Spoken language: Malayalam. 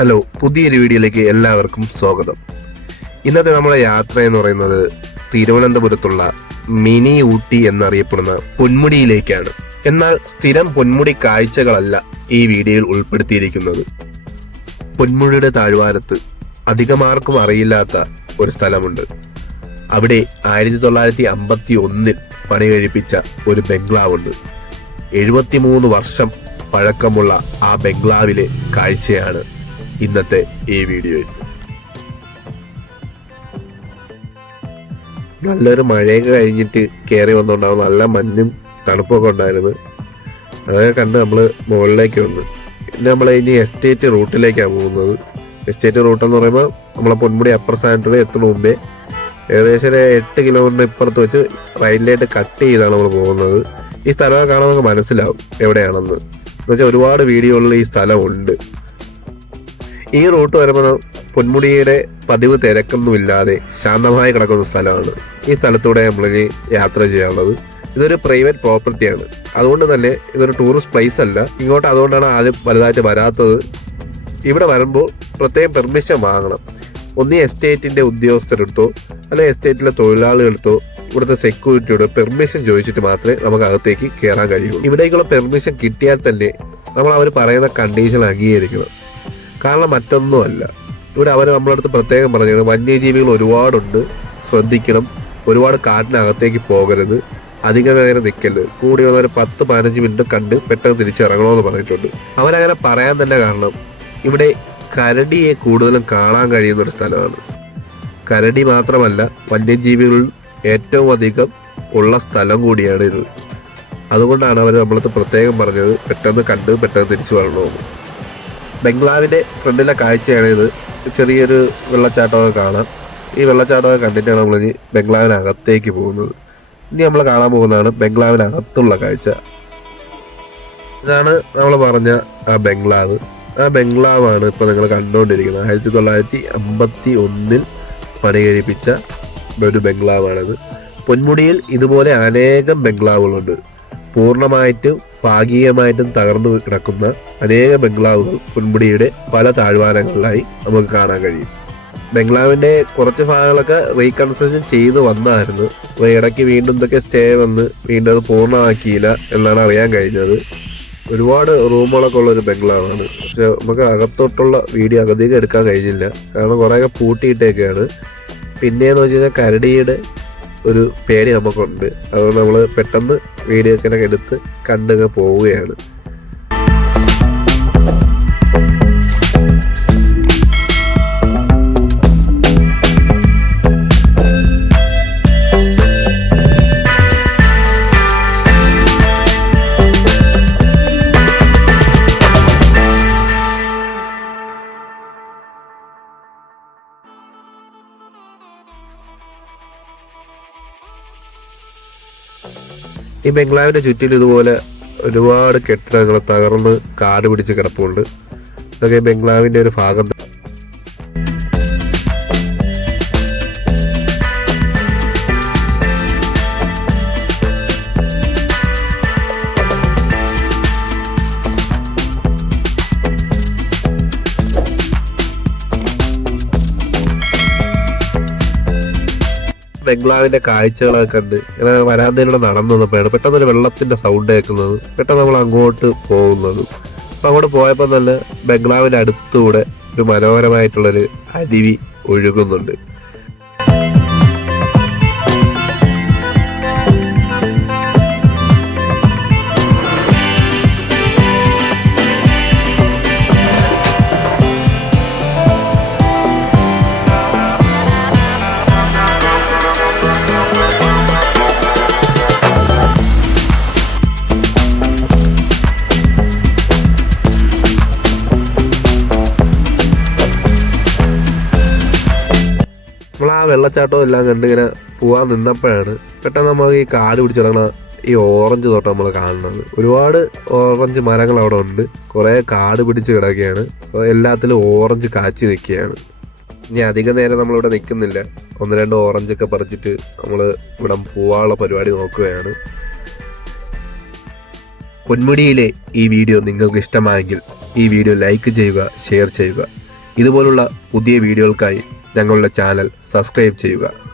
ഹലോ, പുതിയൊരു വീഡിയോയിലേക്ക് എല്ലാവർക്കും സ്വാഗതം. ഇന്നത്തെ നമ്മുടെ യാത്ര എന്ന് പറയുന്നത് തിരുവനന്തപുരത്തുള്ള മിനി ഊട്ടി എന്നറിയപ്പെടുന്ന പൊന്മുടിയിലേക്കാണ്. എന്നാൽ സ്ഥിരം പൊന്മുടി കാഴ്ചകളല്ല ഈ വീഡിയോയിൽ ഉൾപ്പെടുത്തിയിരിക്കുന്നത്. പൊന്മുടിയുടെ താഴ്വാരത്ത് അധികമാർക്കും അറിയില്ലാത്ത ഒരു സ്ഥലമുണ്ട്. അവിടെ 1951 പണി കഴിപ്പിച്ച ഒരു ബംഗ്ലാവുണ്ട്. 73 വർഷം പഴക്കമുള്ള ആ ബംഗ്ലാവിലെ കാഴ്ചയാണ് ഇന്നത്തെ ഈ വീഡിയോയിൽ. നല്ലൊരു മഴയൊക്കെ കഴിഞ്ഞിട്ട് കയറി വന്നുകൊണ്ടാവും. നല്ല മഞ്ഞും തണുപ്പൊക്കെ ഉണ്ടായിരുന്നു. അതൊക്കെ കണ്ട് നമ്മൾ മുകളിലേക്ക് വന്നു. പിന്നെ നമ്മൾ ഇനി എസ്റ്റേറ്റ് റൂട്ടിലേക്കാണ് പോകുന്നത്. എസ്റ്റേറ്റ് റൂട്ട് എന്ന് പറയുമ്പോൾ നമ്മളെ പൊന്മുടി അപ്പർ സാനിറ്ററി എത്തുന്ന മുമ്പേ ഏകദേശം ഒരു 8 കിലോമീറ്റർ ഇപ്പുറത്ത് വെച്ച് റൈറ്റിലായിട്ട് കട്ട് ചെയ്താണ് നമ്മൾ പോകുന്നത്. ഈ സ്ഥലമൊക്കെ കാണാൻ നമുക്ക് മനസ്സിലാവും എവിടെയാണെന്ന്. എന്നുവെച്ചാൽ ഒരുപാട് വീഡിയോകളിൽ ഈ സ്ഥലമുണ്ട്. ഈ റൂട്ട് വരുമ്പോൾ പൊന്മുടിയുടെ പതിവ് തിരക്കൊന്നുമില്ലാതെ ശാന്തമായി കിടക്കുന്ന സ്ഥലമാണ്. ഈ സ്ഥലത്തൂടെ നമ്മളിനി യാത്ര ചെയ്യാനുള്ളത്. ഇതൊരു പ്രൈവറ്റ് പ്രോപ്പർട്ടിയാണ്. അതുകൊണ്ട് തന്നെ ഇതൊരു ടൂറിസ്റ്റ് പ്ലേസ് അല്ല. ഇങ്ങോട്ട് അതുകൊണ്ടാണ് ആരും വലുതായിട്ട് വരാത്തത്. ഇവിടെ വരുമ്പോൾ പ്രത്യേകം പെർമിഷൻ വാങ്ങണം. ഒന്നീ എസ്റ്റേറ്റിന്റെ ഉദ്യോഗസ്ഥരെടുത്തോ അല്ലെങ്കിൽ എസ്റ്റേറ്റിലെ തൊഴിലാളികളെടുത്തോ ഇവിടുത്തെ സെക്യൂരിറ്റിയോട് പെർമിഷൻ ചോദിച്ചിട്ട് മാത്രമേ നമുക്ക് അകത്തേക്ക് കയറാൻ കഴിയുള്ളൂ. ഇവിടേക്കുള്ള പെർമിഷൻ കിട്ടിയാൽ തന്നെ നമ്മൾ അവർ പറയുന്ന കണ്ടീഷൻ അംഗീകരിക്കണം. കാരണം മറ്റൊന്നുമല്ല, ഇവിടെ അവർ നമ്മളടുത്ത് പ്രത്യേകം പറഞ്ഞു വന്യജീവികൾ ഒരുപാടുണ്ട്, ശ്രദ്ധിക്കണം, ഒരുപാട് കാട്ടിനകത്തേക്ക് പോകരുത്, അധിക നേരം നിൽക്കരുത്, കൂടി വന്ന ഒരു 10-15 മിനിറ്റ് കണ്ട് പെട്ടെന്ന് തിരിച്ചിറങ്ങണമെന്ന് പറഞ്ഞിട്ടുണ്ട്. അവരങ്ങനെ പറയാൻ തന്നെ കാരണം ഇവിടെ കരടിയെ കൂടുതലും കാണാൻ കഴിയുന്ന ഒരു സ്ഥലമാണ്. കരടി മാത്രമല്ല, വന്യജീവികൾ ഏറ്റവും അധികം ഉള്ള സ്ഥലം കൂടിയാണ് ഇത്. അതുകൊണ്ടാണ് അവർ നമ്മളടുത്ത് പ്രത്യേകം പറഞ്ഞത് പെട്ടെന്ന് കണ്ട് പെട്ടെന്ന് തിരിച്ചു വരണമെന്ന്. ബംഗ്ലാവിൻ്റെ ഫ്രണ്ടിലെ കാഴ്ചയാണിത്. ചെറിയൊരു വെള്ളച്ചാട്ടമൊക്കെ കാണാം. ഈ വെള്ളച്ചാട്ടമൊക്കെ കണ്ടിട്ടാണ് നമ്മളിനി ബംഗ്ലാവിനകത്തേക്ക് പോകുന്നത്. ഇനി നമ്മൾ കാണാൻ പോകുന്നതാണ് ബംഗ്ലാവിനകത്തുള്ള കാഴ്ച. ഇതാണ് നമ്മൾ പറഞ്ഞ ആ ബംഗ്ലാവ്. ആ ബംഗ്ലാവാണ് ഇപ്പോൾ നിങ്ങൾ കണ്ടുകൊണ്ടിരിക്കുന്നത്. 1951 പണി കഴിപ്പിച്ച ഒരു ബംഗ്ലാവാണിത്. പൊന്മുടിയിൽ ഇതുപോലെ അനേകം ബംഗ്ലാവുകളുണ്ട്. പൂർണ്ണമായിട്ടും ഭാഗികമായിട്ടും തകർന്നു കിടക്കുന്ന അനേക ബംഗ്ലാവുകൾ പൊന്മുടിയുടെ പല താഴ്വാരങ്ങളിലായി നമുക്ക് കാണാൻ കഴിയും. ബംഗ്ലാവിൻ്റെ കുറച്ച് ഭാഗങ്ങളൊക്കെ റീകൺസ്ട്രക്ഷൻ ചെയ്ത് വന്നായിരുന്നു. അപ്പോൾ ഇടയ്ക്ക് വീണ്ടും ഇതൊക്കെ സ്റ്റേ വന്ന് വീണ്ടും അത് പൂർണ്ണമാക്കിയില്ല എന്നാണ് അറിയാൻ കഴിഞ്ഞത്. ഒരുപാട് റൂമുകളൊക്കെ ഉള്ളൊരു ബംഗ്ലാവാണ്. പക്ഷെ നമുക്ക് അകത്തോട്ടുള്ള വീഡിയോ അധികം എടുക്കാൻ കഴിഞ്ഞില്ല. കാരണം കുറേയൊക്കെ പൂട്ടിയിട്ടേക്കാണ്. പിന്നെയെന്ന് വെച്ച് കഴിഞ്ഞാൽ കരടിയുടെ ഒരു പേടി നമുക്കുണ്ട്. അതുകൊണ്ട് നമ്മൾ പെട്ടെന്ന് വീഡിയോ ഒക്കെ എടുത്ത് കണ്ടങ്ങ് പോവുകയാണ്. ഈ ബംഗ്ലാവിൻ്റെ ചുറ്റിലും ഇതുപോലെ ഒരുപാട് കെട്ടിടങ്ങൾ തകർന്ന് കാട് പിടിച്ച് കിടപ്പുണ്ട്. ഇതൊക്കെ ബംഗ്ലാവിൻ്റെ ഒരു ഭാഗം. ബംഗ്ലാവിന്റെ കാഴ്ചകളൊക്കെ കണ്ട് ഇങ്ങനെ വരാന്തയിലൂടെ നടന്നു വന്നപ്പോഴാണ് പെട്ടെന്നൊരു വെള്ളത്തിന്റെ സൗണ്ട് കേൾക്കുന്നത്. പെട്ടെന്ന് നമ്മൾ അങ്ങോട്ട് പോകുന്നത്. അപ്പം അങ്ങോട്ട് പോയപ്പോൾ തന്നെ ബംഗ്ലാവിന്റെ അടുത്തുകൂടെ ഒരു മനോഹരമായിട്ടുള്ളൊരു അരുവി ഒഴുകുന്നുണ്ട്. നമ്മൾ ആ വെള്ളച്ചാട്ടവും എല്ലാം കണ്ട് ഇങ്ങനെ പോകാൻ നിന്നപ്പോഴാണ് പെട്ടെന്ന് നമ്മൾ ഈ കാട് പിടിച്ചിറങ്ങുന്ന ഈ ഓറഞ്ച് തോട്ടം നമ്മൾ കാണുന്നത്. ഒരുപാട് ഓറഞ്ച് മരങ്ങൾ അവിടെ ഉണ്ട്. കുറേ കാട് പിടിച്ച് കിടക്കുകയാണ്. എല്ലാത്തിലും ഓറഞ്ച് കാച്ചി നിൽക്കുകയാണ്. ഇനി അധിക നേരം നമ്മളിവിടെ നിൽക്കുന്നില്ല. 1-2 ഓറഞ്ചൊക്കെ പറിച്ചിട്ട് നമ്മൾ ഇവിടെ പോവാനുള്ള പരിപാടി നോക്കുകയാണ്. പൊന്മുടിയിലെ ഈ വീഡിയോ നിങ്ങൾക്ക് ഇഷ്ടമായെങ്കിൽ ഈ വീഡിയോ ലൈക്ക് ചെയ്യുക, ഷെയർ ചെയ്യുക. ഇതുപോലുള്ള പുതിയ വീഡിയോകൾക്കായി ഞങ്ങളുടെ ചാനൽ സബ്സ്ക്രൈബ് ചെയ്യുക.